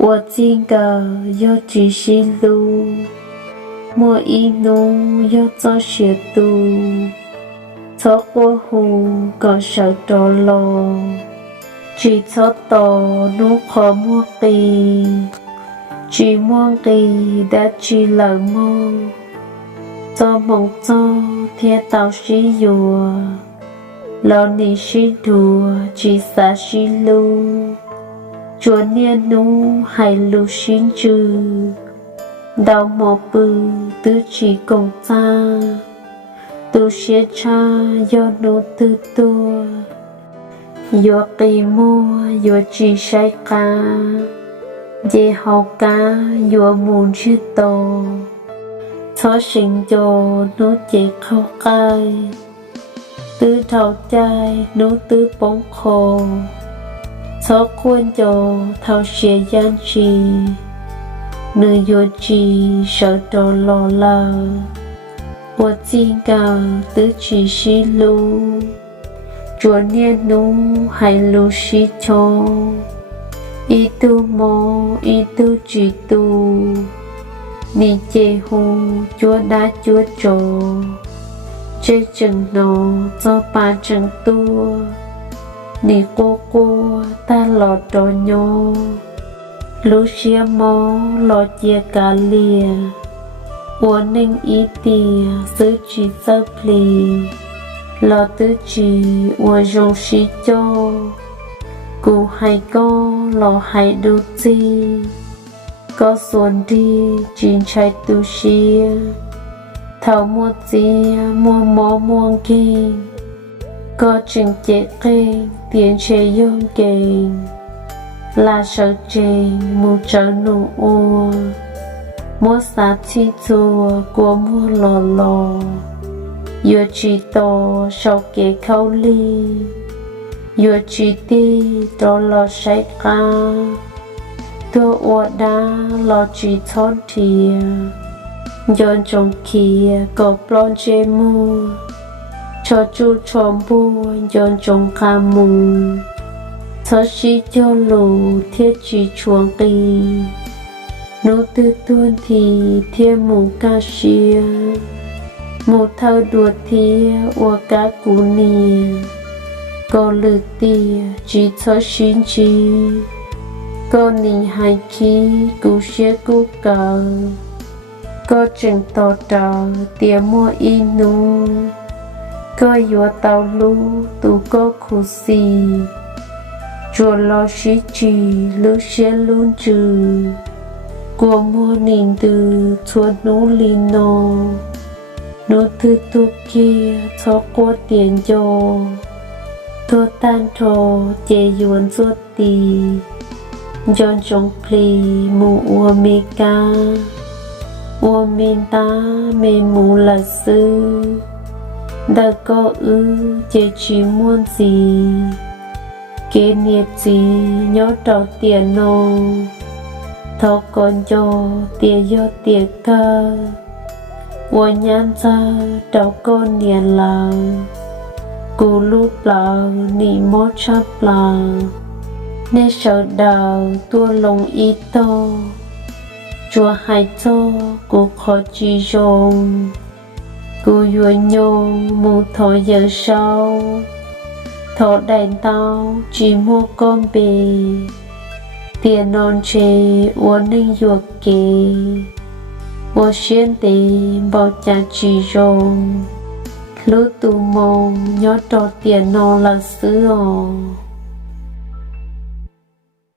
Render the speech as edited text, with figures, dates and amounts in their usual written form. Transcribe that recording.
我今个要继续路，莫一怒要做些度，错过后ก็sợ đỏ lò, chỉ cho tỏ nụ khó mua kỳ, chỉ mua kỳ đã chỉ lỡ mô, cho mong cho thiệt tao sĩ dùa, lo nì sĩ đùa chỉ xa sĩ lưu. Chúa niên nụ hay lưu xin chư, đau mò bư tư chỉ công ta, tu xế cha do nụ tư tua, do kỳ mua do chỉ sai ca, dễ học ca do mùn chư tổ, cho sinh cho nụ dễ khâu cai, tư thảo chai nụ tư bóng khổ. Cho quân cho thao xế gian trì, nữ dô trì sợ đồ lò lờ, bộ chi gà tứ trì xí lưu, chúa niên nụ hay lưu xí cho, ý tu mô ý tu trì tu, nì chê hù chúa đá chúa trò, chê chừng nô cho ba chừng tua. Nì cô ta lò trò nhô, lũ xia mô lò chia cả lìa, ua ninh ý tìa sư chỉ sơ plì, lò tư chỉ ua rong xí chô, cụ hay cô lò hay đu chi, có xuân đi chín chạy tu xia, thảo mua chia mua mò muông kinh. Có chừng chế kinh tiền chế dùng kinh, là sợ trình mù trở nụ ua, mua xa chi chùa của mua lò lò, dùa chỉ tổ sau kế khâu ly, dùa chỉ ti tổ lò say ca, tua ua đá lò chỉ thôn thìa, dọn trong kia có plon chế mua. Cho chú chom bu yon trong ca mù, cho sĩ cho lù thiết chỉ chuông kỳ, nụ tư tuôn thì thiết mù ca xìa, mù thơ đùa thia ua ca cú nìa, có lư tìa chỉ cho xin chi, có nì hai khí cú xia cú cờ, có chừng tỏ trò tìa mua y nụ. Có yếu tàu lũ tù có khu xì, chùa lo xí trì lưu xế luôn trừ, của mua nìn từ chùa nụ lì nô, nụ thư tu kia cho qua tiền cho, thua tan thô chế yuan ruột tì, dọn trong plì mù ua mê ca, ua mê ta mê mù là sư. Đã có chế chỉ muốn gì, kế nghiệp gì nhớ trò tiền nô, thọ con cho tiền do tiền ca, ua nhãn ra trò con niên là, cú lúc là nị mốt chắp là, nê sợ đào tua lòng ý tô, chùa hai cho cú khó chi rong. Cô dùa nhông mù thọ giờ sau, thọ đèn tao chỉ mua con bề, tiền non chê ua ninh dùa kê, ua xuyên tê bao cha chỉ rong, lúc tù mong nhớ trò tiền non là sứ ồ.